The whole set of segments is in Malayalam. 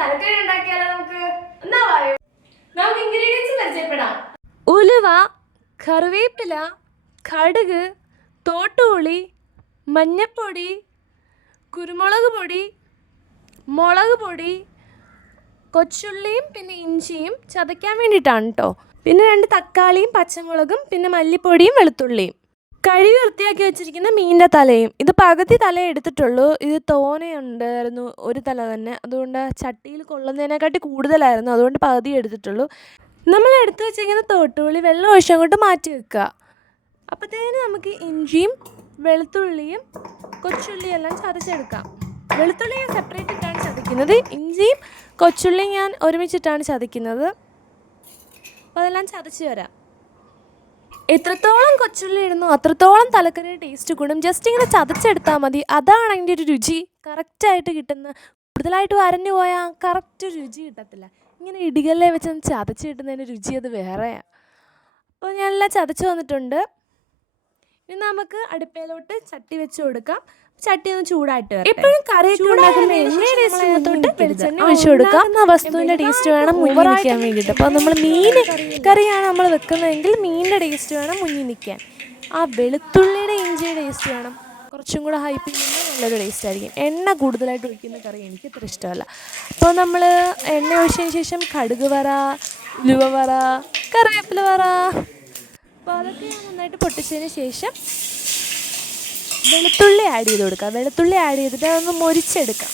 തലക്കറി ഉണ്ടാക്കിയാലോ നമുക്ക്? എന്നാ പറയൂ, നമുക്ക് ഇൻഗ്രീഡിയൻസ് പരിചയപ്പെടാം. ഉലുവ, കറിവേപ്പില, കടുക്, തോട്ടുപുളി, മഞ്ഞപ്പൊടി, കുരുമുളക് പൊടി, മുളക് പൊടി, കൊച്ചുള്ളിയും പിന്നെ ഇഞ്ചിയും ചതയ്ക്കാൻ വേണ്ടിയിട്ടാണ് കേട്ടോ. പിന്നെ 2 തക്കാളിയും പച്ചമുളകും പിന്നെ മല്ലിപ്പൊടിയും വെളുത്തുള്ളിയും. കഴുകി വൃത്തിയാക്കി വെച്ചിരിക്കുന്ന മീനിൻ്റെ തലയും. ഇത് പകുതി തല എടുത്തിട്ടുള്ളൂ. ഇത് തോനെയുണ്ടായിരുന്നു, ഒരു തല തന്നെ. അതുകൊണ്ട് ചട്ടിയിൽ കൊള്ളുന്നതിനെക്കാട്ടി കൂടുതലായിരുന്നു, അതുകൊണ്ട് പകുതി എടുത്തിട്ടുള്ളൂ. നമ്മൾ എടുത്ത് വെച്ചിരിക്കുന്ന തോട്ടുപുളി വെള്ളം ഒഴിച്ച് അങ്ങോട്ട് മാറ്റി വെക്കുക. അപ്പോഴത്തേന് നമുക്ക് ഇഞ്ചിയും വെളുത്തുള്ളിയും കൊച്ചുള്ളിയും എല്ലാം ചതച്ചെടുക്കാം. വെളുത്തുള്ളി ഞാൻ സെപ്പറേറ്റ് ഇട്ടാണ് ചതയ്ക്കുന്നത്, ഇഞ്ചിയും കൊച്ചുള്ളിയും ഞാൻ ഒരുമിച്ചിട്ടാണ് ചതയ്ക്കുന്നത്. അപ്പോൾ അതെല്ലാം ചതച്ച് വരാം. എത്രത്തോളം കൊച്ചുള്ളി ഇടുന്നു അത്രത്തോളം തലക്കറിയുടെ ടേസ്റ്റ് കൂടും. ജസ്റ്റ് ഇങ്ങനെ ചതച്ചെടുത്താൽ മതി, അതാണ് അതിൻ്റെ ഒരു രുചി കറക്റ്റായിട്ട് കിട്ടുന്നത്. കൂടുതലായിട്ട് വരഞ്ഞു പോയാൽ കറക്റ്റ് രുചി കിട്ടത്തില്ല. ഇങ്ങനെ ഇടികല്ലേ വെച്ച് ചതച്ച് കിട്ടുന്നതിൻ്റെ രുചി അത് വേറെയാണ്. അപ്പോൾ ഞാനെല്ലാം ചതച്ച് വന്നിട്ടുണ്ട്. ഇനി നമുക്ക് അടുപ്പയിലോട്ട് ചട്ടി വെച്ച് കൊടുക്കാം. ചട്ടി ഒന്ന് ചൂടായിട്ട് വരാം. എപ്പോഴും കറിയൊക്കെ ഉണ്ടാക്കുന്ന എണ്ണയുടെ വെളിച്ചെണ്ണ ഒഴിച്ചു കൊടുക്കാം. ആ വസ്തുവിൻ്റെ ടേസ്റ്റ് വേണം മുന്നിൽ നിൽക്കാൻ വേണ്ടിയിട്ട്. അപ്പോൾ നമ്മൾ മീൻ കറിയാണ് നമ്മൾ വെക്കുന്നതെങ്കിൽ മീനിൻ്റെ ടേസ്റ്റ് വേണം മുന്നിൽ നിൽക്കാൻ. ആ വെളുത്തുള്ളിയുടെ ഇഞ്ചിയുടെ ടേസ്റ്റ് വേണം കുറച്ചും കൂടെ ഹൈപ്പ് ചെയ്യുമ്പോൾ നല്ലൊരു ടേസ്റ്റ് ആയിരിക്കും. എണ്ണ കൂടുതലായിട്ട് ഒഴിക്കുന്ന കറി എനിക്ക് അത്ര ഇഷ്ടമല്ല. അപ്പോൾ നമ്മൾ എണ്ണ ഒഴിച്ചതിന് ശേഷം കടുക് വറ, ഉലുവ വറ, കറിവേപ്പില വറ, അപ്പോൾ അതൊക്കെ ഞാൻ നന്നായിട്ട് പൊട്ടിച്ചതിന് ശേഷം വെളുത്തുള്ളി ആഡ് ചെയ്ത് കൊടുക്കുക. വെളുത്തുള്ളി ആഡ് ചെയ്തിട്ട് അതൊന്ന് മൊരിച്ചെടുക്കാം.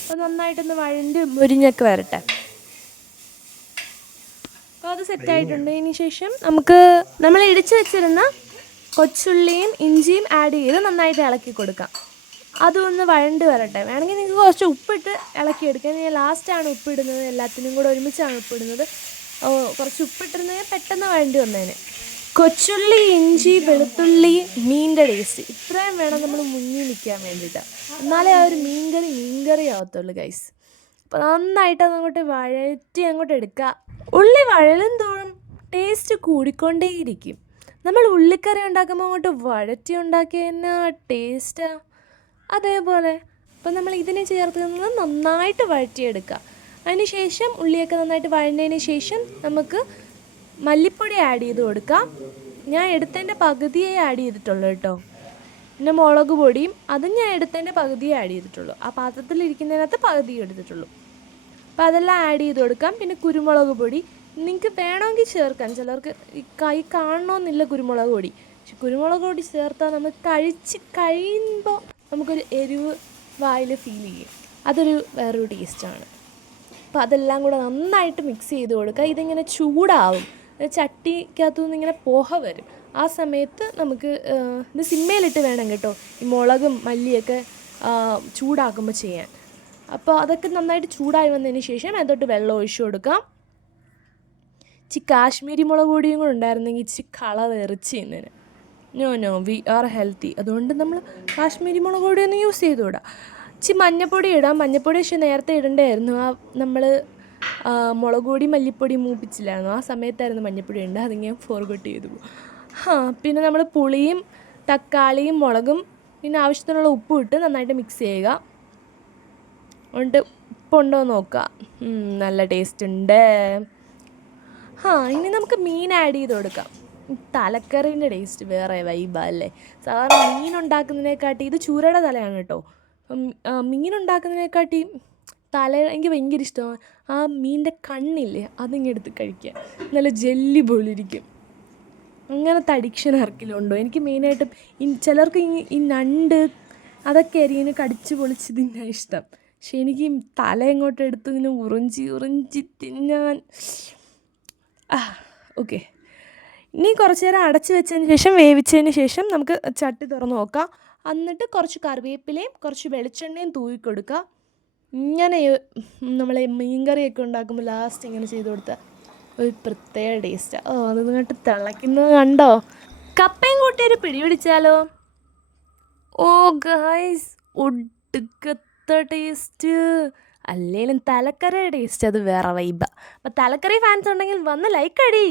അപ്പോൾ നന്നായിട്ടൊന്ന് മുരിഞ്ഞൊക്കെ വരട്ടെ. അപ്പോൾ അത് സെറ്റായിട്ടുണ്ട്. അതിന് ശേഷം നമ്മൾ ഇടിച്ച് വെച്ചിരുന്ന കൊച്ചുള്ളിയും ഇഞ്ചിയും ആഡ് ചെയ്ത് നന്നായിട്ട് ഇളക്കി കൊടുക്കാം. അതൊന്ന് വഴണ്ട് വരട്ടെ. വേണമെങ്കിൽ നിങ്ങൾക്ക് കുറച്ച് ഉപ്പിട്ട് ഇളക്കിയെടുക്കാം. ഞാൻ ലാസ്റ്റാണ് ഉപ്പിടുന്നത്, എല്ലാത്തിനും കൂടെ ഒരുമിച്ചാണ് ഉപ്പിടുന്നത്. കുറച്ച് ഉപ്പിട്ടിരുന്നത് പെട്ടെന്ന് വഴണ്ടി വന്നതിന്. കൊച്ചുള്ളി, ഇഞ്ചി, വെളുത്തുള്ളി, മീനിൻ്റെ ടേസ്റ്റ് ഇത്രയും വേണം നമ്മൾ മുന്നിൽ നിൽക്കാൻ വേണ്ടിയിട്ട്. എന്നാലേ ആ ഒരു മീൻകറി ആവത്തുള്ളൂ ഗൈസ്. അപ്പോൾ നന്നായിട്ട് അതങ്ങോട്ട് വഴറ്റി അങ്ങോട്ട് എടുക്കുക. ഉള്ളി വഴലും തോറും ടേസ്റ്റ് കൂടിക്കൊണ്ടേയിരിക്കും. നമ്മൾ ഉള്ളിക്കറി ഉണ്ടാക്കുമ്പോൾ അങ്ങോട്ട് വഴറ്റി ഉണ്ടാക്കിയതിന് ടേസ്റ്റാണ് അതേപോലെ. അപ്പോൾ നമ്മൾ ഇതിനെ ചേർത്ത് നന്നായിട്ട് വഴറ്റിയെടുക്കുക. അതിന് ശേഷം ഉള്ളിയൊക്കെ നന്നായിട്ട് വഴന്നതിന് ശേഷം നമുക്ക് മല്ലിപ്പൊടി ആഡ് ചെയ്ത് കൊടുക്കാം. ഞാൻ എടുത്തതിൻ്റെ പകുതിയേ ആഡ് ചെയ്തിട്ടുള്ളൂ കേട്ടോ. പിന്നെ മുളക് പൊടിയും അതും ഞാൻ എടുത്തതിൻ്റെ പകുതിയേ ആഡ് ചെയ്തിട്ടുള്ളൂ. ആ പാത്രത്തിലിരിക്കുന്നതിനകത്ത് പകുതി എടുത്തിട്ടുള്ളൂ. അപ്പോൾ അതെല്ലാം ആഡ് ചെയ്ത് കൊടുക്കാം. പിന്നെ കുരുമുളക് പൊടി നിങ്ങൾക്ക് വേണമെങ്കിൽ ചേർക്കാം. ചിലർക്ക് ഈ കൈ കാണണമെന്നില്ല കുരുമുളക് പൊടി. പക്ഷെ കുരുമുളക് പൊടി ചേർത്താൽ നമ്മൾ കഴിയുമ്പോൾ നമുക്കൊരു എരിവ് വായിൽ ഫീൽ ചെയ്യും. അതൊരു വേറൊരു ടേസ്റ്റാണ്. അപ്പോൾ അതെല്ലാം കൂടെ നന്നായിട്ട് മിക്സ് ചെയ്ത് കൊടുക്കുക. ഇതിങ്ങനെ ചൂടാവും, ചട്ടിക്കകത്തുനിന്ന് ഇങ്ങനെ പുക വരും. ആ സമയത്ത് നമുക്ക് ഇത് സിമ്മയിലിട്ട് വേണം കേട്ടോ ഈ മുളകും മല്ലിയൊക്കെ ചൂടാക്കുമ്പോൾ ചെയ്യാൻ. അപ്പോൾ അതൊക്കെ നന്നായിട്ട് ചൂടായി വന്നതിന് ശേഷം അതിലോട്ട് വെള്ളം ഒഴിച്ചു കൊടുക്കാം. ഇച്ചിരി കാശ്മീരി മുളക് പൊടിയും കൂടെ ഉണ്ടായിരുന്നെങ്കിൽ ഇച്ചിരി കളർ എറിച്ച് ചെയ്യുന്നതിന്. നോ വി ആർ ഹെൽത്തി, അതുകൊണ്ട് നമ്മൾ കാശ്മീരി മുളക് പൊടിയൊന്നും യൂസ് ചെയ്തുകൂടാ. ഇച്ചിരി മഞ്ഞപ്പൊടി ഇടാം. മഞ്ഞപ്പൊടി പക്ഷേ നേരത്തെ ഇടണ്ടായിരുന്നു. നമ്മൾ മുളക് പൊടി മല്ലിപ്പൊടി മൂപ്പിച്ചില്ലായിരുന്നു, ആ സമയത്തായിരുന്നു മഞ്ഞപ്പൊടി ഉണ്ട്. അത് ഞാൻ ഫോർഗോട്ട് ചെയ്തു. പിന്നെ നമ്മൾ പുളിയും തക്കാളിയും മുളകും പിന്നെ ആവശ്യത്തിനുള്ള ഉപ്പും ഇട്ട് നന്നായിട്ട് മിക്സ് ചെയ്യുക. എന്നിട്ട് ഉപ്പുണ്ടോ നോക്കുക. നല്ല ടേസ്റ്റ് ഉണ്ട്. ഇനി നമുക്ക് മീൻ ആഡ് ചെയ്ത് കൊടുക്കാം. തലക്കറീൻ്റെ ടേസ്റ്റ് വേറെ വൈബാ അല്ലേ. സാധാരണ മീൻ ഉണ്ടാക്കുന്നതിനെക്കാട്ടി ഇത് ചൂരയുടെ തലയാണ് കേട്ടോ. മീൻ ഉണ്ടാക്കുന്നതിനെക്കാട്ടി തല എനിക്ക് ഭയങ്കര ഇഷ്ടമാണ്. ആ മീനിൻ്റെ കണ്ണില്ലേ അതിങ്ങനെ എടുത്ത് കഴിക്കുക, നല്ല ജെല്ലി പോലിരിക്കും. അങ്ങനത്തെ അഡിക്ഷൻ ആർക്കെങ്കിലും ഉണ്ടോ? എനിക്ക് മെയിനായിട്ടും ചിലർക്ക് ഈ ഞണ്ട് അതൊക്കെ ആയിരിക്കും കടിച്ച് പൊളിച്ച് തിന്നാൻ ഇഷ്ടം. പക്ഷെ എനിക്ക് തല ഇങ്ങോട്ട് എടുത്ത് ഇങ്ങനെ ഉറിഞ്ചി തിന്നാൻ. ഓക്കെ, ഇനി കുറച്ച് നേരം അടച്ച് വെച്ചതിന് ശേഷം വേവിച്ചതിന് ശേഷം നമുക്ക് ചട്ടി തുറന്ന് നോക്കാം. എന്നിട്ട് കുറച്ച് കറിവേപ്പിലയും കുറച്ച് വെളിച്ചെണ്ണയും തൂവി കൊടുക്കുക. ഇങ്ങനെ നമ്മളെ മീൻകറിയൊക്കെ ഉണ്ടാക്കുമ്പോൾ ലാസ്റ്റ് ഇങ്ങനെ ചെയ്ത് കൊടുത്താൽ ഒരു പ്രത്യേക ടേസ്റ്റാണ്. അത് ഇങ്ങോട്ട് തിളയ്ക്കുന്നത് കണ്ടോ. കപ്പയും കൂട്ടിയൊരു പിടി പിടിച്ചാലോ. ഗായ്സ്, ഒടുക്കത്തെ ടേസ്റ്റ്. അല്ലെങ്കിലും തലക്കറിയുടെ ടേസ്റ്റ് അത് വേറെ വൈബാണ്. അപ്പോൾ തലക്കറി ഫാൻസ് ഉണ്ടെങ്കിൽ വന്ന് ലൈക്ക് അടി.